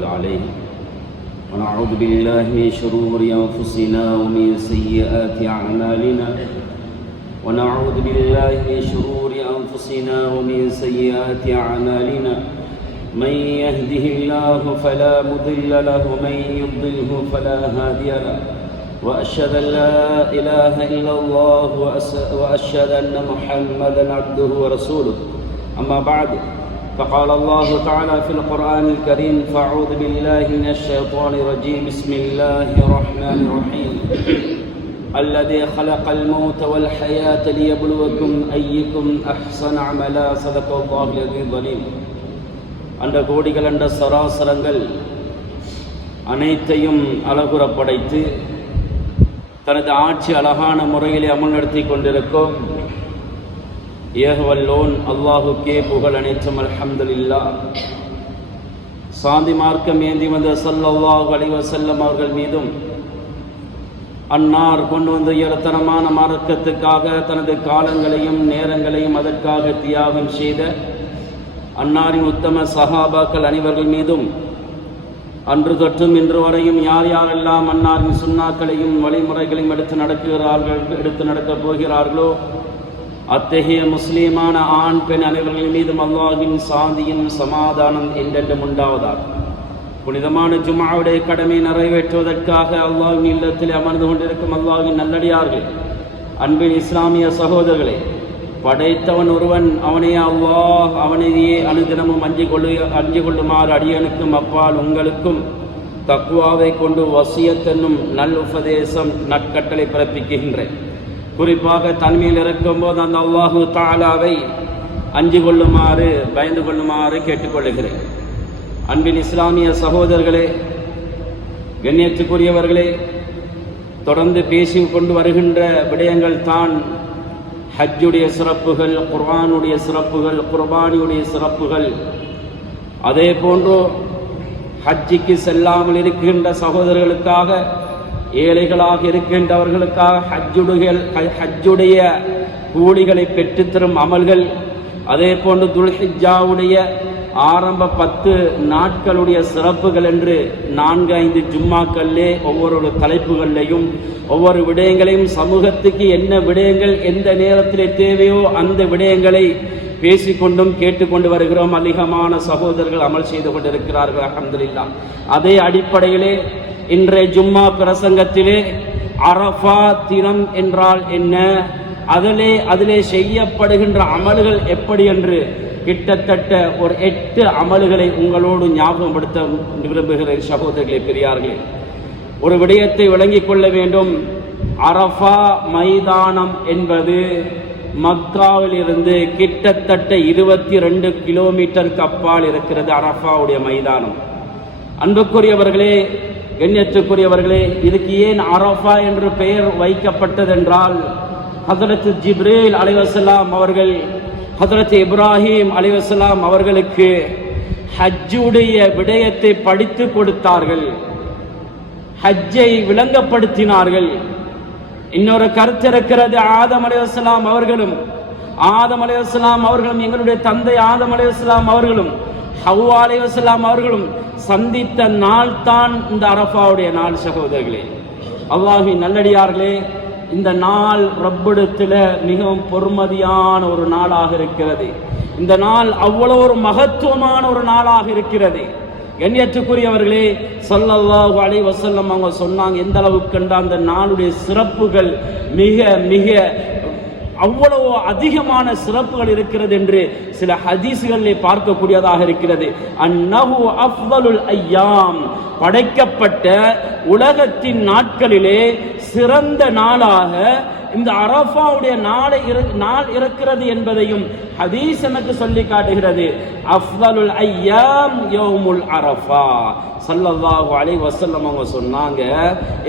نتوكل عليه ونعوذ بالله من شرور أنفسنا ومن سيئات أعمالنا ونعوذ بالله من شرور أنفسنا ومن سيئات أعمالنا من يهده الله فلا مضل له ومن يضلله فلا هادي له وأشهد أن لا إله إلا الله وأشهد أن محمدا عبده ورسوله أما بعد فقال الله تعالى في القرآن الكريم فأعوذ بالله من الشيطان الرجيم بسم الله الرحمن الرحيم الذي خلق الموت والحياة ليبلوكم أيكم أحسن عملا صدق الله العظيم الظليم அந்த கோடிகள் அண்ட சராசரங்கள் அனைத்தையும் அழகுற படைத்து தனது ஆட்சி அழகான முறையிலே அமல் நடத்தி கொண்டிருக்கும் ஏகவல்லோன் அல்லாஹுக்கே புகழ் அனைத்தும் அல்ஹம்துலில்லாஹ். சாந்தி மார்க்கம் ஏந்தி வந்த ஸல்லல்லாஹு அலைஹி வஸல்லம் அவர்கள் மீதும் அன்னார் கொண்டு வந்த உயர்தரமான மார்க்கத்துக்காக தனது காலங்களையும் நேரங்களையும் அதற்காக தியாகம் செய்த அன்னாரின் உத்தம சஹாபாக்கள் அனைவர்கள் மீதும் அன்று தொற்றும் இன்று வரையும் யார் யாரெல்லாம் அன்னாரின் சுன்னாக்களையும் வழிமுறைகளையும் எடுத்து நடக்கப் போகிறார்களோ அத்தகைய முஸ்லீமான ஆண் பெண் அனைவர்கள் மீதும் அல்லாஹ்வின் சாந்தியும் சமாதானம் என்றென்றும் உண்டாவதாக. புனிதமான ஜும்ஆவுடைய கடமை நிறைவேற்றுவதற்காக அல்லாஹ்வின் இல்லத்தில் அமர்ந்து கொண்டிருக்கும் அல்லாஹ்வின் நல்லடியார்கள், அன்பின் இஸ்லாமிய சகோதரர்களே, படைத்தவன் ஒருவன், அவனே அல்லாஹ், அவனையே அனுதினமும் அஞ்சிக் கொள்ளுமாறு அடியனுக்கும் அப்பால் உங்களுக்கும் தக்வாவை கொண்டு வசியத் என்னும் நல் உபதேசம் நற்கட்டளை பிறப்பிக்கின்றேன். குறிப்பாக தன்மையில் இருக்கும்போது அந்த அல்லாஹு தஆலாவை அஞ்சிக் கொள்ளுமாறு பயந்து கொள்ளுமாறு கேட்டுக்கொள்ளுகிறேன். அன்பின் இஸ்லாமிய சகோதரர்களே, கண்ணியத்துக்குரியவர்களே, தொடர்ந்து பேசி கொண்டு வருகின்ற விடயங்கள் தான் ஹஜ்ஜுடைய சிறப்புகள், குர்ஆனுடைய சிறப்புகள், குர்பானியுடைய சிறப்புகள். அதே போன்று ஹஜ்ஜிக்கு செல்லாமல் இருக்கின்ற சகோதரர்களுக்காக, ஏழைகளாக இருக்கின்றவர்களுக்காக ஹஜ்ஜுடைய கூலிகளை பெற்றுத்தரும் அமல்கள், அதே போன்று துல்ஹிஜ்ஜாவுடைய ஆரம்ப 10 நாட்களுடைய சிறப்புகள் என்று 4-5 ஜும்மாக்களிலே ஒவ்வொரு தலைப்புகளையும் ஒவ்வொரு விடயங்களையும் சமூகத்துக்கு என்ன விடயங்கள் எந்த நேரத்திலே தேவையோ அந்த விடயங்களை பேசிக்கொண்டும் கேட்டுக்கொண்டு வருகிறோம். அதிகமான சகோதரர்கள் அமல் செய்து கொண்டிருக்கிறார்கள், அல்ஹம்துலில்லாஹ். அதே அடிப்படையிலே இன்றைய ஜும்மா பிரசங்கத்திலே அரஃபா தினம் என்றால் என்ன, அதிலே செய்யப்படுகின்ற அமல்கள் எப்படி என்று கிட்டத்தட்ட ஒரு 8 அமல்களை உங்களோடு ஞாபகப்படுத்த விரும்புகிறேன். சகோதரர்களே, பெரியார்களே, ஒரு விடயத்தை விளங்கிக் கொள்ள வேண்டும். அரஃபா மைதானம் என்பது மக்காவில் இருந்து கிட்டத்தட்ட 22 கிலோமீட்டருக்கு அப்பால் இருக்கிறது அரஃபாவுடைய மைதானம். அன்புக்குரியவர்களே, கண்ணியத்துக்குரியவர்களே, இதுக்கு ஏன் அரஃபா என்று பெயர் வைக்கப்பட்டதென்றால், ஹஜ்ரத் ஜிப்ரீல் அலைஹிஸ்ஸலாம் அவர்கள் ஹஜ்ரத் இப்ராஹிம் அலைஹிஸ்ஸலாம் அவர்களுக்கு ஹஜ்ஜுடைய விடயத்தை படித்து கொடுத்தார்கள், ஹஜ்ஜை விளங்கப்படுத்தினார்கள். இன்னொரு கருத்து இருக்கிறது, ஆதம் அலைஹிஸ்ஸலாம் அவர்களும் எங்களுடைய தந்தை ஆதம் அலைஹிஸ்ஸலாம் அவர்களும் ஹவ்வா அலைஹிஸ்ஸலாம் அவர்களும் சந்தித்த நாள் தான் இந்த அரஃபாவுடைய நாள். சகோதரர்களே, அல்லாஹ்வின் நல்லடியார்களே, இந்த நாள் ரப்பிடத்தில் மிகவும் பொறுமதியான ஒரு நாளாக இருக்கிறது. இந்த நாள் அவ்வளவு ஒரு மகத்துவமான ஒரு நாளாக இருக்கிறது. கண்ணியத்துக்குரியவர்களே, ஸல்லல்லாஹு அலைஹி வஸல்லம் அவங்க சொன்னாங்க, எந்த அளவுக்கு அந்த நாளுடைய சிறப்புகள் மிக மிக அவ்வளவு அதிகமான சிறப்புகள் இருக்கிறது என்று சில ஹதீஸ்களிலே பார்க்கக்கூடியதாக இருக்கிறது. அன்னஹு அஃதலுல் ஐயாம், படைக்கப்பட்ட உலகத்தின் நாட்களிலே சிறந்த நாளாக இந்த அரஃபாவுடைய நாள் இருக்கிறது என்பதையும் ஹதீஸ் எனக்கு சொல்லி காட்டுகிறது. அஃதலுல் ஐயாம் யௌமுல் அரஃபா. ஸல்லல்லாஹு அலைஹி வஸல்லம் அவங்க சொன்னாங்க,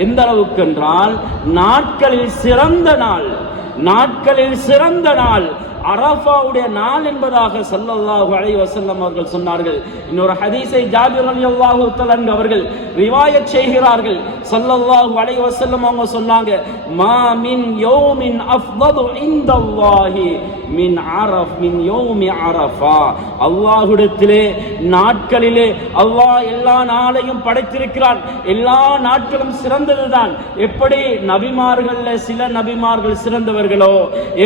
எந்த அளவுக்கு என்றால் நாட்களில் சிறந்த நாள் அரஃபாவுடைய நாள் என்பதாக ஸல்லல்லாஹு அலைஹி வஸல்லம் அவர்கள் சொன்னார்கள். இன்னொரு ஹதீஸை ஜாபிர் ரலியல்லாஹு தஆலா அவர்கள் ரிவாயத் செய்கிறார்கள். ஸல்லல்லாஹு அலைஹி வஸல்லம் அவங்க சொன்னாங்க, மா மின் யௌமின் அஃதலு இன்தல்லாஹி மின் யௌமி அரஃபா. அல்லாஹ்விடத்திலே நாட்களிலே அல்லாஹ் எல்லா நாளையும் படைத்திருக்கிறான். எல்லா நாட்களும் சிறந்ததுதான். எப்படி நபிமார்கள்ல சில நபிமார்கள் சிறந்தவர்களோ,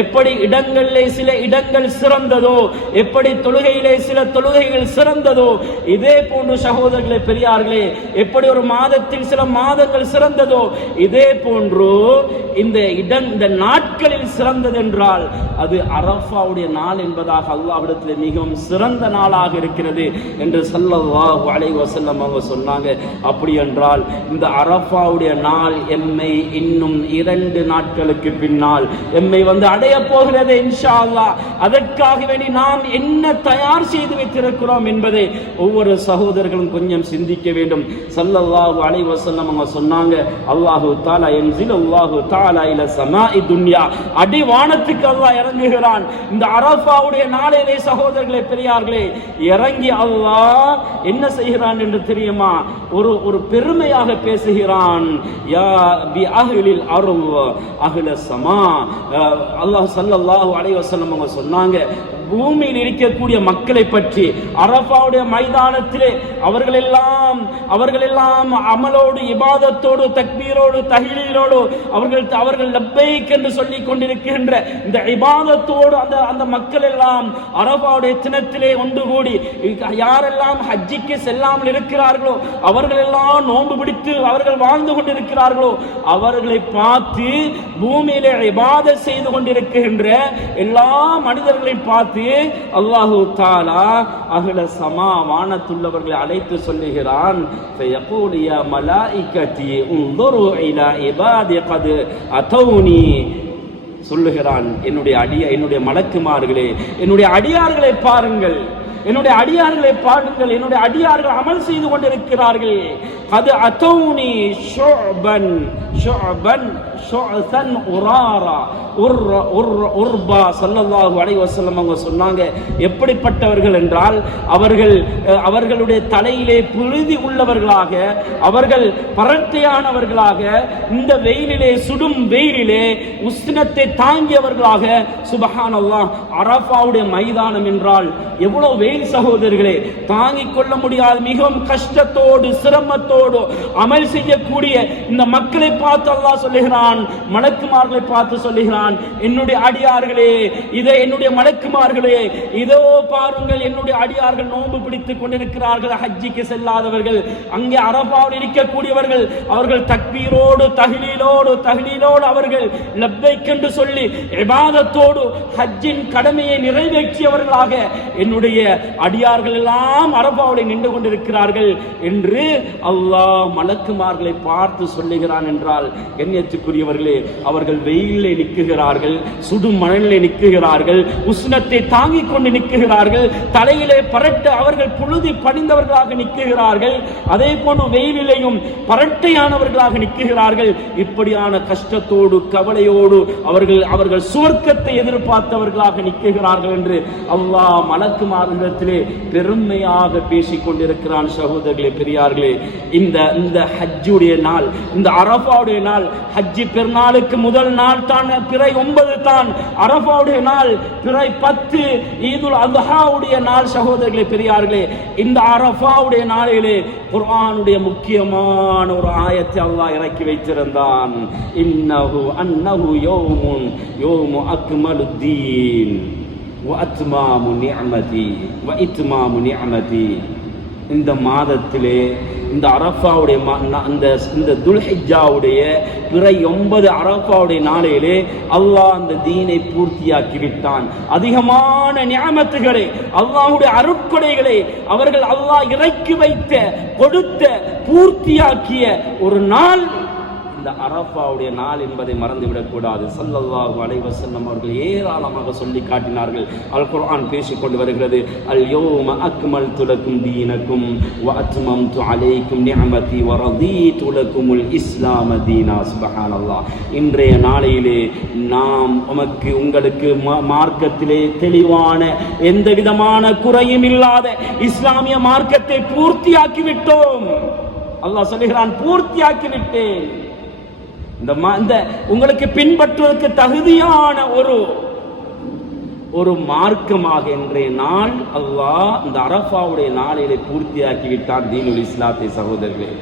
எப்படி இடங்களிலே சில இடங்கள் சிறந்ததோ, எப்படி தொழுகையிலே சில தொழுகைகள் சிறந்ததோ, இதே போன்று சகோதரர்களே பெரியார்களே, எப்படி ஒரு மாதத்தில் சில மாதங்கள் சிறந்ததோ, இதே போன்று இந்த நாட்களில் சிறந்தது என்றால் அது அரஃபாவுடைய நாள் என்பதாக அல்லாஹ்விடத்தில் மிகவும் சிறந்த நாளாக இருக்கிறது என்று ஸல்லல்லாஹு அலைஹி வஸல்லம் அவங்க சொன்னாங்க. அப்படி என்றால் இந்த அரஃபாவுடைய நாள் எம்மை இன்னும் 2 நாட்களுக்கு பின்னால் எம்மை அடைய போகிறது இன்ஷா அல்லாஹ். அதற்காக வேண்டி நாம் என்ன தயார் செய்து வைத்திருக்கிறோம் என்பதை ஒவ்வொரு சகோதரர்களும் கொஞ்சம் சிந்திக்க வேண்டும். ஸல்லல்லாஹு அலைஹி வஸல்லம் அவங்க சொன்னாங்க, அல்லாஹு தஆலா யன்ஸிலுல்லாஹு தஆலா இல ஸமாஇ துன்யா, அடிவானத்துக்கு அல்லாஹ் இறங்குகிறான். இந்த அரஃபாவுடைய நாளிலே சகோதரர்களே பெரியார்களே இறங்கி அல்லாஹ் என்ன செய்கிறான் என்று தெரியுமா? ஒரு பெருமையாக பேசுகிறான். யா பி அஹ்லில் அர்வ் அஹ்ல ஸமா. அல்லாஹ் ஸல்லல்லாஹு அலைஹி வஸல்லம் அவங்க சொன்னாங்க, பூமியில் இருக்கக்கூடிய மக்களை பற்றி அரஃபாவுடைய மைதானத்திலே அவர்கள் எல்லாம் அமலோடு இபாதத்தோடு தக்பீரோடு தஹ்லீலோடு அவர்கள் லப்பைக் என்று சொல்லிக் கொண்டிருக்கின்ற இந்த இபாதத்தோடு அந்த மக்கள் எல்லாம் அரஃபாவுடைய தினத்திலே ஒன்று கூடி யாரெல்லாம் ஹஜ்ஜிக்கு செல்லாமல் இருக்கிறார்களோ, அவர்கள் எல்லாம் நோன்பு பிடித்து அவர்கள் வாழ்ந்து கொண்டிருக்கிறார்களோ, அவர்களை பார்த்து பூமியிலே இபாதத் செய்து கொண்டிருக்கின்ற எல்லா மனிதர்களையும் பார்த்து அல்லாஹு தஆலா அஹ்ல ஸமா வானத்துள்ளவர்களை அழைத்து சொல்லுகிறான், ஃபயகூலு யா மலாயிகதி உன்துரு இலா இபாதி கத் அதௌனி. சொல்லுகிறான், என்னுடைய மலக்குமார்களே, என்னுடைய அடியார்களை பாருங்கள், என்னுடைய அடியார்கள் அமல் செய்து கொண்டிருக்கிறார்கள். கத் அதௌனி ஷுஅபன் ஷுஅசன் உராரா உர்பா. ஸல்லல்லாஹு அலைஹி வஸல்லம் அவங்க சொன்னாங்க, எப்படிப்பட்டவர்கள் என்றால் அவர்களுடைய தலையிலே புழுதி உள்ளவர்களாக, அவர்கள் பரட்டையானவர்களாக, இந்த வெயிலிலே சுடும் வெயிலிலே உஷ்ணத்தை தாங்கியவர்களாக. சுப்ஹானல்லாஹ், அரஃபாவுடைய மைதானம் என்றால் எவ்வளவு வெயில் சகோதரர்களே, தாங்கிக் கொள்ள முடியாது. மிகவும் கஷ்டத்தோடு சிரமத்தோடு அமல் செய்யக்கூடிய இந்த மக்களை பார்த்து அல்லாஹ் சொல்லுகிறான், மலக்குமார்களை பார்த்து சொல்லுகிறான், என்னுடைய அடியார்களே, என்னுடைய மலக்குமார்களே, இதோ பாருங்கள், என்னுடைய அடியார்கள் நோன்பு பிடித்துக் கொண்டிருக்கிறார்கள். ஹஜ்ஜிக்கு செல்லாதவர்கள், அங்கே அரஃபாவில் இருக்கக்கூடியவர்கள், அவர்கள் தக்பீரோடு தஹ்லீலோடு அவர்கள் லப்பைக் என்று சொல்லி இபாதத்தோடு ஹஜ்ஜின் கடமையை நிறைவேற்றியவர்களாக என்னுடைய அடியார்கள் எல்லாம் அரஃபாவில் நின்று கொண்டிருக்கிறார்கள் என்று அல்லாஹ் மலக்குமார்களை பார்த்து சொல்லுகிறான் என்றால், கண்ணியத்துக்குரியவர்களே, அவர்கள் வெயிலே நிற்குகிறார்கள், சுடும் மணலிலே நிற்குகிறார்கள், உஷ்ணத்தை தாங்கிக் கொண்டு நிற்குகிறார்கள், தலையிலே பரட்ட அவர்கள் புழுதி பணிந்தவர்களாக நிற்குகிறார்கள், அதே போன்று வெயிலிலேயும் பரட்டையானவர்களாக நிற்குகிறார்கள். இப்படியான கஷ்டத்தோடு கவலையோடு அவர்கள் சுவர்க்கத்தை எதிர்பார்த்தவர்களாக நிற்குகிறார்கள் என்று அல்லாஹ் மலக்குமார்களிடத்திலே பெருமையாக பேசிக் கொண்டிருக்கிறான். சகோதரர்களே பெரியார்களே, இந்த ஹஜ்ஜுடைய நாள், இந்த அரஃபாவுடைய நாள், ஹஜ்ஜி பெருநாளுக்கு முதல் நாள் தான், பிறை 9 தான் அரஃபாவுடைய நாள், பிறை 10 ஈதுல் அத்ஹாவுடைய நாள். சகோதரர்களே பெரியார்களே, இந்த அரஃபாவுடைய நாளிலே குர்ஆனுடைய முக்கியமான ஒரு ஆயத்தை அல்லாஹ் இறக்கி வைத்திருந்தான். அன்னஹு யௌமு அக்மலுத்தீன் வ அத்மாமு நிஅமதி வ இத்மாமு நிஅமதி. இந்த மாதத்திலே, இந்த அரஃபாவுடைய இந்த துல்ஹிஜ்ஜாவுடைய பிறை 9 அரஃபாவுடைய நாளிலே அல்லாஹ் அந்த தீனை பூர்த்தியாக்கி விட்டான். அதிகமான நிஅமத்துகளை, அல்லாஹ்வுடைய அருட்கொடைகளை அல்லாஹ் இறக்கி வைத்த, கொடுத்த, பூர்த்தியாக்கிய ஒரு நாள் இந்த இந்த அரஃபாவுடைய நாள் என்பதை மறந்துவிடக்கூடாது. ஸல்லல்லாஹு அலைஹி வஸல்லம் அவர்கள் ஏராளமாக சொல்லி காட்டினார்கள். அல் குர்ஆன் பேசிக்கொண்டு வருகிறது, அல் யௌம அக்மல்து லக்கும் தீனக்கும் வ அத்மம்து அலைக்கும் நிஅமதி வ ரதீது லக்குமுல் இஸ்லாம தீனா. சுப்ஹானல்லாஹ். இன்றைய நாளையிலே நாம் உங்களுக்கு மார்க்கத்திலே தெளிவான எந்த விதமான குறையும் இல்லாத இஸ்லாமிய மார்க்கத்தை பூர்த்தியாக்கிவிட்டோம். அல்லாஹ் சொல்லுகிறான், பூர்த்தியாக்கிவிட்டேன். இந்த உங்களுக்கு பின்பற்றுவதற்கு தகுதியான ஒரு மார்க்கமாக இன்றைய நாள் அல்லாஹ் இந்த அரஃபாவுடைய நாளிலே பூர்த்தியாக்கிவிட்டார் தீனுல் இஸ்லாத்தை. சகோதரர்களே,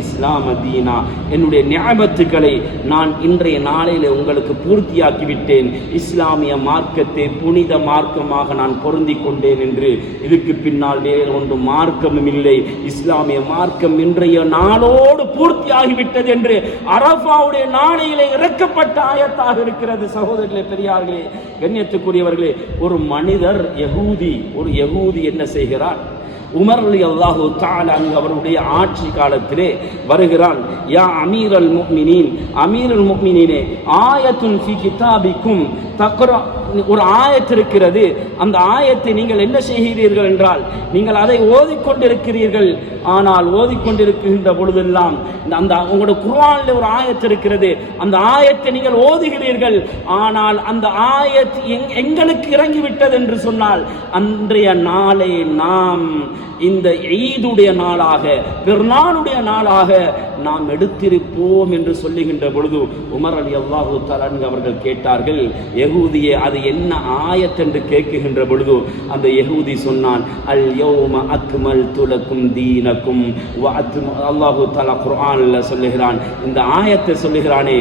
இஸ்லாம தீனா, என்னுடைய நியாமத்துக்களை நான் இன்றைய நாளிலே உங்களுக்கு பூர்த்தியாக்கிவிட்டேன். இஸ்லாமிய மார்க்கத்தை புனித மார்க்கமாக நான் பொருந்தி கொண்டேன் என்று. இதுக்கு பின்னால் வேறு ஒன்று மார்க்கமும் இல்லை. இஸ்லாமிய மார்க்கம் இன்றைய நாளோடு பூர்த்தியாகிவிட்டது என்று அரஃபாவுடைய நாளையிலே இறக்கப்பட்ட ஆயத்தாக இருக்கிறது. சகோதரர்களே, பெரியார்களே, கண்ணியத்துக்குரியவர்களே, ஒரு மனிதர் ஒரு யகூதி என்ன செய்கிறார்? உமர் ரலியல்லாஹு தஆலா அவருடைய ஆட்சி காலத்திலே வருகிறான். யா அமீரல் முஃமினீனே ஆயத்துன் ஃபீ கிதாபிக்கும் தக்ரா, ஒரு ஆயத்து இருக்கிறது. அந்த ஆயத்தை நீங்கள் என்ன செய்கிறீர்கள் என்றால், நீங்கள் அதை ஓதிக்கொண்டிருக்கிறீர்கள். ஆனால் ஓதிக்கொண்டிருக்கின்ற பொழுதெல்லாம் அந்த உங்களுடைய குர்ஆனில் ஒரு ஆயத்து இருக்கிறது. அந்த ஆயத்தை நீங்கள் ஓதுகிறீர்கள். ஆனால் அந்த ஆயத் எங்களுக்கு இறங்கிவிட்டது என்று சொன்னால், அன்றைய நாளை நாம் இந்த ஈதுடைய நாளாக, பெருநாளுடைய நாளாக நாம் எடுத்திருப்போம் என்று சொல்லுகின்ற பொழுது உமர் ரலியல்லாஹு தஆலா அவர்கள் கேட்டார்கள், யகூதியே அது என்ன ஆயத் என்று கேட்குகின்ற பொழுது அந்த யகூதி சொன்னான், அல் யௌம அக்மல்து லக்கும் தீனக்கும் வ அல்லாஹு தஆலா குர்ஆன்ல சொல்லுகிறான். இந்த ஆயத்தை சொல்லுகிறானே,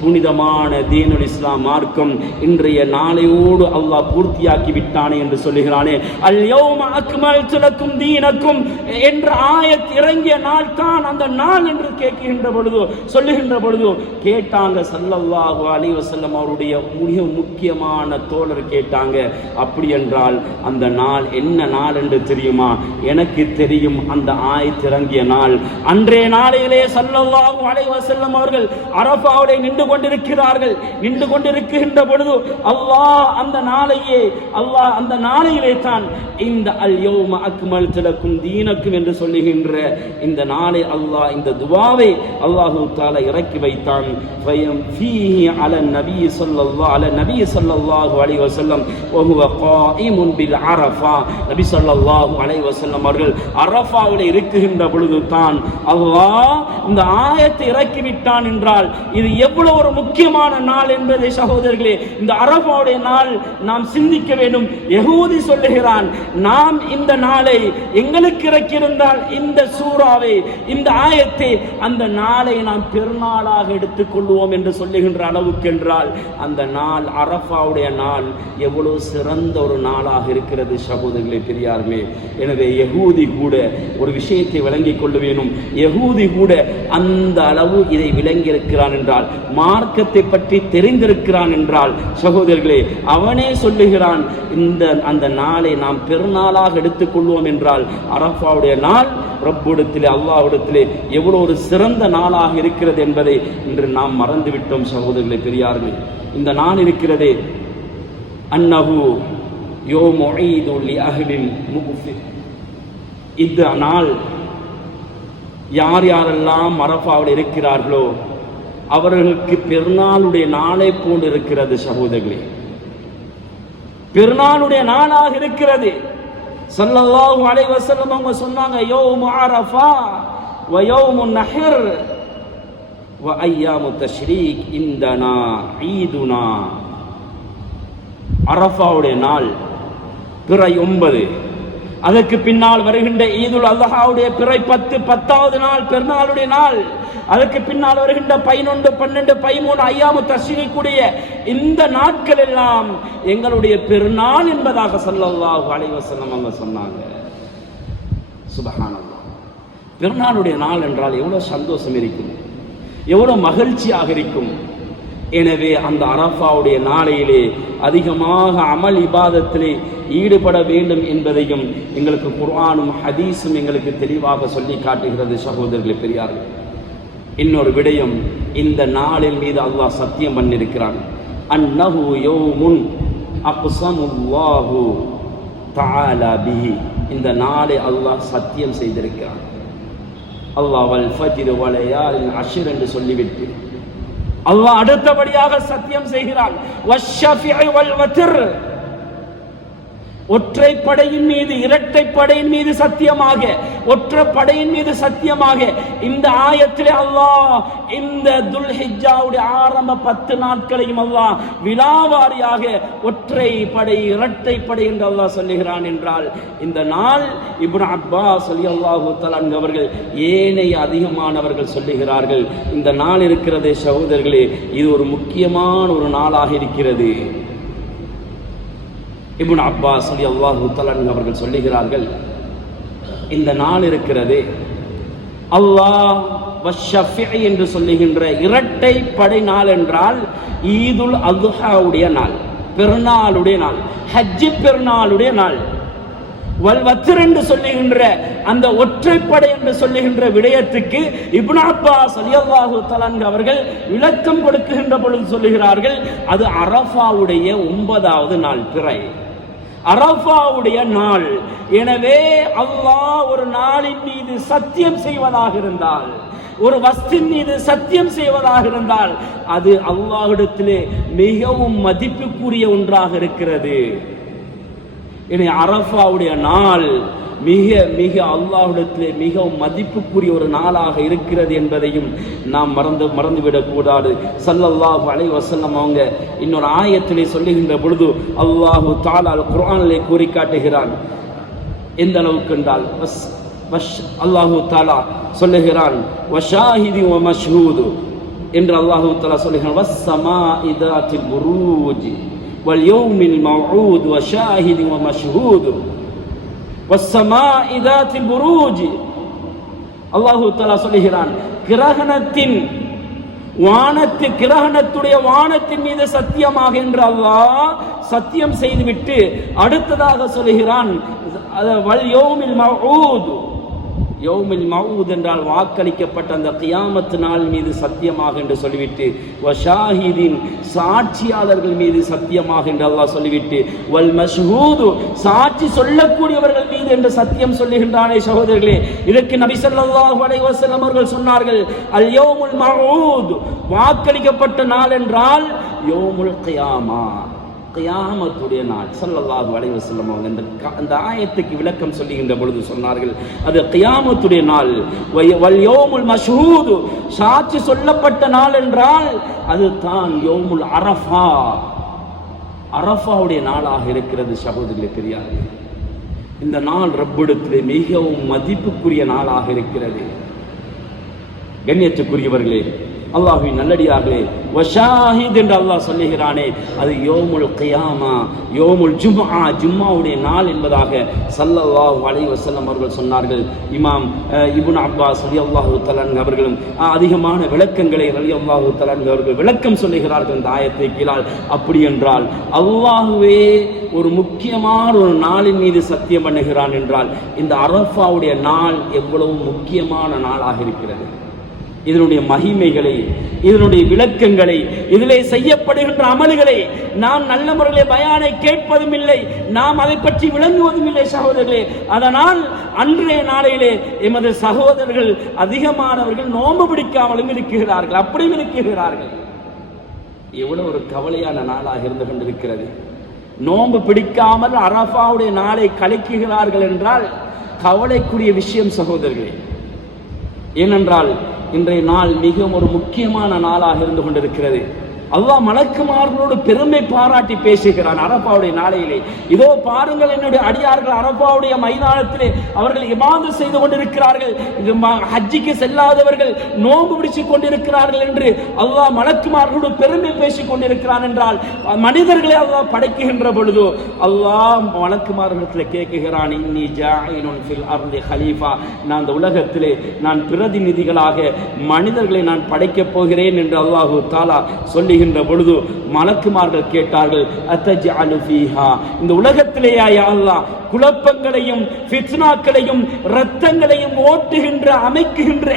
புனிதமான தீனுல் இஸ்லாம் மார்க்கம் இன்றைய நாளையோடு அல்லாஹ் பூர்த்தியாக்கி விட்டானே என்று சொல்லுகிறானே. அல் யௌம அக்மல்து லக்கும் தீனக்கும் என்ற ஆயத் இறங்கிய நாள் தான் அந்த நாள் என்று கேட்கின்ற பொழுது சொல்லுகின்ற பொழுது கேட்டாங்க. ஸல்லல்லாஹு அலைஹி வஸல்லம் அவருடைய மிக முக்கியமான தோழர் கேட்டாங்க, அப்படி என்றால் அந்த நாள் என்ன நாள் என்று தெரியுமா? எனக்கு தெரியும், அந்த ஆயத் இறங்கிய நாள் அன்றைய நாளிலே ஸல்லல்லாஹு அலைஹி வஸல்லம் அவர்கள் அரஃபாவுடைய நின்று கொண்டிருக்கின்ற பொழுது அல்லாஹ் அந்த நாளையிலே தான் இந்த அல் யௌம அக்மல்து லக்கும் தீனக்கும் என்று சொல்லுகின்ற இந்த நாளை அல்லாஹ் இந்த துஆவை அல்லாஹு தஆலா இறக்கி வைத்தான். ஃபீஹி அலா நபி ஸல்லல்லாஹு அலைஹி வஸல்லம் வ ஹுவ காயிமுன் பில் அரஃபா. நபி ஸல்லல்லாஹு அலைஹி வஸல்லம் அவர்கள் அரஃபாவில் இருக்குகின்ற பொழுது தான் அல்லாஹ் இந்த ஆயத்தை இறக்கி விட்டான் என்றால் இது எவ்வளவு ஒரு முக்கியமான நாள் என்பதை சகோதரர்களே, இந்த அரஃபாவுடைய நாள் நாம் சிந்திக்க வேண்டும். யகூதி சொல்லுகிறான், நாம் இந்த நாளை எங்களுக்கு இறக்கியிருந்தால் இந்த சூறாவை, இந்த ஆயத்தை, அந்த நாளை நாம் பெருநாளாக எடுத்துக் கொள்வோம் என்று சொல்லுகின்ற அளவுக்கு என்றால் அந்த நாள் அரஃபாவுடைய நாள் எவ்வளவு சிறந்த ஒரு நாளாக இருக்கிறது சகோதரர்களே, பெரியார்களே. எனவே யகூதி கூட ஒரு விஷயத்தை விளங்கிக் கொள்ள வேண்டும். யகூதி கூட அந்த அளவு இதை விளங்கி இருக்கிறான் என்றால், மார்க்கத்தை பற்றி தெரிந்திருக்கிறான் என்றால் சகோதரர்களே, அவனே சொல்லுகிறான், அந்த நாளை நாம் பெருநாளாக எடுத்துக்கொள்வோம் என்றால் அரஃபாவுடைய நாள் ரப்பிடத்திலே, அல்லாஹ்விடத்திலே எவ்வளவு ஒரு சிறந்த நாளாக இருக்கிறது என்பதை இன்று நாம் மறந்துவிட்டோம் சகோதரர்களே, பெரியார்களே. இந்த நாள் இருக்கிறதே, அன்னஹு யௌமு ஈது லி அஹ்லில் முஃபிர். இந்த நாள் யாரெல்லாம் அரஃபாவில் இருக்கிறார்களோ அவர்களுக்கு பெருநாளுடைய நாளை போன்று இருக்கிறது சகோதரர்களே, பெருநாளுடைய நாளாக இருக்கிறது. ஸல்லல்லாஹு அலைஹி வஸல்லம் அவங்க சொன்னாங்க, யௌமு அரஃபா வ யௌமுன் நஹர் வ அய்யாமு தஷ்ரீக் இந்தனா ஈதுனா. அரஃபாவுடைய நாள் பிறை 9, அதற்கு பின்னால் வருகின்ற ஈதுல் அல்ஹாவுடைய பிறை 10, 10வது நாள் பெருநாளுடைய நாள். அதற்கு பின்னால் வருகின்ற 11, 12, 13 அய்யாமு தஷ்ரீக்குடைய இந்த நாட்கள் எல்லாம் எங்களுடைய பெருநாள் என்பதாக ஸல்லல்லாஹு அலைஹி வஸல்லம் அவங்க சொன்னாங்க. சுப்ஹானல்லாஹ். பெருநாளுடைய நாள் என்றால் எவ்வளவு சந்தோஷம் இருக்கும், எவ்வளவு மகிழ்ச்சியாக இருக்கும். எனவே அந்த அரஃபாவுடைய நாளையிலே அதிகமாக அமல் இபாதத்திலே ஈடுபட வேண்டும் என்பதையும் எங்களுக்கு குர்ஆனும் ஹதீஸும் எங்களுக்கு தெளிவாக சொல்லி காட்டுகிறது சகோதரர்களே, பெரியார்கள். இன்னொரு விடயம், இந்த நாளின் மீது அல்லாஹ் சத்தியம் பண்ணியிருக்கிறான். அன்னஹு யௌமுன் அக்ஸமுல்லாஹு தஆலா பிஹி. இந்த நாளை அல்லாஹ் சத்தியம் செய்திருக்கிறான். அல்லாஹ் வல் ஃபஜ்ர் வ லயாலின் அஷ்ர் என்று சொல்லிவிட்டு அல்லாஹ் அடுத்தபடியாக சத்தியம் செய்கிறான். வஷ்ஷஃபிஇ வல் வத்ர். ஒற்றைப்படையின் மீது, இரட்டைப்படையின் மீது சத்தியமாக, ஒற்றைப்படையின் மீது சத்தியமாக இந்த ஆயத்திலே அல்லாஹ் இந்த துல்ஹிஜ்ஜாவுடைய ஆரம்ப 10 நாட்களையும் அல்லாஹ் விலாவாரியாக ஒற்றைப்படை, இரட்டைப்படை என்று அல்லாஹ் சொல்லுகிறான் என்றால், இந்த நாள் இப்னு அப்பாஸ் ரலியல்லாஹு தஆலா அவர்கள் ஏனைய அதிகமானவர்கள் சொல்லுகிறார்கள், இந்த நாள் இருக்கிறதே சகோதரர்களே, இது ஒரு முக்கியமான ஒரு நாளாக இருக்கிறது. இப்னு அப்பாஸ் ரலியல்லாஹு தஆலா அவர்கள் சொல்லுகிறார்கள், இந்த நாள் இருக்கிறதே அல்லாஹ் வஷ்ஷஃபிஇ என்று சொல்லுகின்ற இரட்டை படை நாள் என்றால் ஈதுல் அத்ஹாவுடைய நாள், பெருநாளுடைய நாள், ஹஜ் பெருநாளுடைய நாள். வல் வத்ர் என்று சொல்லுகின்ற அந்த ஒற்றைப்படை என்று சொல்லுகின்ற விடயத்துக்கு இப்னு அப்பாஸ் ரலியல்லாஹு தஆலா அவர்கள் விளக்கம் கொடுக்கின்ற பொழுது சொல்லுகிறார்கள், அது அரஃபாவுடைய 9வது நாள், பிறை அரஃபாவுடைய நாள். எனவே அல்லாஹ் ஒரு நாளின் மீது சத்தியம் செய்வதாக இருந்தால், ஒரு வஸ்தின் மீது சத்தியம் செய்வதாக இருந்தால், அது அல்லாஹ்விடத்திலே மிகவும் மதிப்புக்குரிய ஒன்றாக இருக்கிறது. இனி அரஃபாவுடைய நாள் மிக மிக அல்லாஹ்விடத்திலே மிகவும் மதிப்புக்குரிய ஒரு நாளாக இருக்கிறது என்பதையும் நாம் மறந்துவிடக் கூடாது. ஸல்லல்லாஹு அலைஹி வஸல்லம் அவங்க இன்னொரு ஆயத்திலே சொல்லுகின்ற பொழுது அல்லாஹு தஆலா குர்ஆனிலே கூறி காட்டுகிறான். எந்த அளவுக்கு என்றால், அல்லாஹு தஆலா சொல்லுகிறான், வஷாஹிதி வ மஷ்ஹூது என்று அல்லாஹு தஆலா சொல்லுகிறான். வஸ்ஸமாஇ தாத்தில் புரூஜ் வல் யௌமில் மவ்ஊத் வஷாஹிதி வ மஷ்ஹூது வஸ்ஸமாஇ தாத்தில் புரூஜ். அல்லாஹு தஆலா சொல்லுகிறான், கிரகணத்துடைய வானத்தின் மீது சத்தியமாக என்று அல்லாஹ் சத்தியம் செய்துவிட்டு அடுத்ததாக சொல்லுகிறான், வல் யௌமில் மவ்ஊத். யௌமில் மவ்ஊத் என்றால் வாக்களிக்கப்பட்ட அந்த கியாமத் நாள் மீது சத்தியமாக என்று சொல்லிவிட்டு, வஷாஹிதின் சாட்சியாளர்கள் மீது சத்தியமாக என்று அல்லாஹ் சொல்லிவிட்டு, வல் மஷ்ஹூது சாட்சி சொல்லக்கூடியவர்கள் மீது என்று சத்தியம் சொல்லுகின்றானே சகோதரர்களே. இதற்கு நபி ஸல்லல்லாஹு அலைஹி வஸல்லம் அவர்கள் சொன்னார்கள், அல் யௌமுல் மவ்ஊத், வாக்களிக்கப்பட்ட நாள் என்றால் யௌமுல் கியாமா, கியாமத்துடைய நாள். ஸல்லல்லாஹு அலைஹி வஸல்லம் அந்த ஆயத்துக்கு விளக்கம் சொல்லுகின்ற பொழுது சொன்னார்கள், அது கியாமத்துடைய நாள். வல் யௌமுல் மஷ்ஹூத், சாட்சி சொல்லப்பட்ட நாள் என்றால் அது தான் யௌமுல் அரஃபா, அரஃபாவுடைய நாளாக இருக்கிறது. சகோதரர்களே பெரியார்களே, இந்த நாள் ரப்பிடத்திலே மிகவும் மதிப்புக்குரிய நாளாக இருக்கிறது. கண்ணியத்துக்குரியவர்களே, அல்லாஹ்வின் நல்லடியார்களே, வஷாஹித் என்று அல்லாஹ் சொல்லுகிறானே, அது யௌமுல் கியாமா, யௌமுல் ஜும்ஆ, ஜும்ஆவுடைய நாள் என்பதாக ஸல்லல்லாஹு அலைஹி வஸல்லம் அவர்கள் சொன்னார்கள். இமாம் இப்னு அப்பாஸ் ரலியல்லாஹு தஆலா அவர்களும் அதிகமான விளக்கங்களை ரலியல்லாஹு தஆலா அவர்கள் விளக்கம் சொல்லுகிறார்கள் இந்த ஆயத்தை கீழால். அப்படி என்றால் அல்லாஹ்வே ஒரு முக்கியமான ஒரு நாளின் மீது சத்தியம் பண்ணுகிறான் என்றால் இந்த அரஃபாவுடைய நாள் எவ்வளவு முக்கியமான நாளாக இருக்கிறது. இதனுடைய மகிமைகளை, இதனுடைய விளக்கங்களை, இதிலே செய்யப்படுகின்ற அமல்களை நாம் நல்ல முறையிலே பயானை கேட்பதும் இல்லை, நாம் அதை பற்றி விளங்குவதும் இல்லை சகோதரர்களே. அதனால் அன்றைய நாளையிலே எமது சகோதரர்கள் அதிகமானவர்கள் நோன்பு பிடிக்காமலும் இருக்கிறார்கள், அப்படியும் இருக்கிறார்கள். எவ்வளவு ஒரு கவலையான நாளாக இருந்து கொண்டிருக்கிறது. நோன்பு பிடிக்காமல் அரஃபாவுடைய நாளை கழிக்கிறார்கள் என்றால் கவலைக்குரிய விஷயம் சகோதரர்களே. ஏனென்றால் இன்றைய நாள் மிகவும் ஒரு முக்கியமான நாளாக இருந்து கொண்டிருக்கிறது. அல்லாஹ் மலக்குமார்களோடு பெருமை பாராட்டி பேசுகிறான் அரஃபாவுடைய நாளையிலே. இதோ பாருங்கள், என்னுடைய அடியார்கள் அரஃபாவுடைய மைதானத்திலே அவர்கள் இபாதத் செய்து கொண்டிருக்கிறார்கள், ஹஜ்ஜிக்கு செல்லாதவர்கள் நோன்பு பிடித்துக் கொண்டிருக்கிறார்கள் என்று அல்லாஹ் மலக்குமார்களோடு பெருமை பேசிக் கொண்டிருக்கிறான் என்றால் மனிதர்களை அல்லாஹ் படைக்குகின்ற பொழுது அல்லாஹ் மலக்குமார்களிடத்தில் கேட்குகிறான், இன்னி ஜாயினுன் ஃபில் அர்தி ஹலீஃபா, நான் இந்த உலகத்திலே நான் பிரதிநிதிகளாக மனிதர்களை நான் படைக்கப் போகிறேன் என்று அல்லாஹு தஆலா சொல்லி செய்கின்ற பொழுது மலக்குமார்கள் கேட்டார்கள், அத்தஜஅலு ஃபீஹா, இந்த உலகத்திலேயா யா அல்லாஹ் குழப்பங்களையும் ஃபித்னாக்களையும் இரத்தங்களையும் ஓட்டுகின்ற அமைக்குகின்ற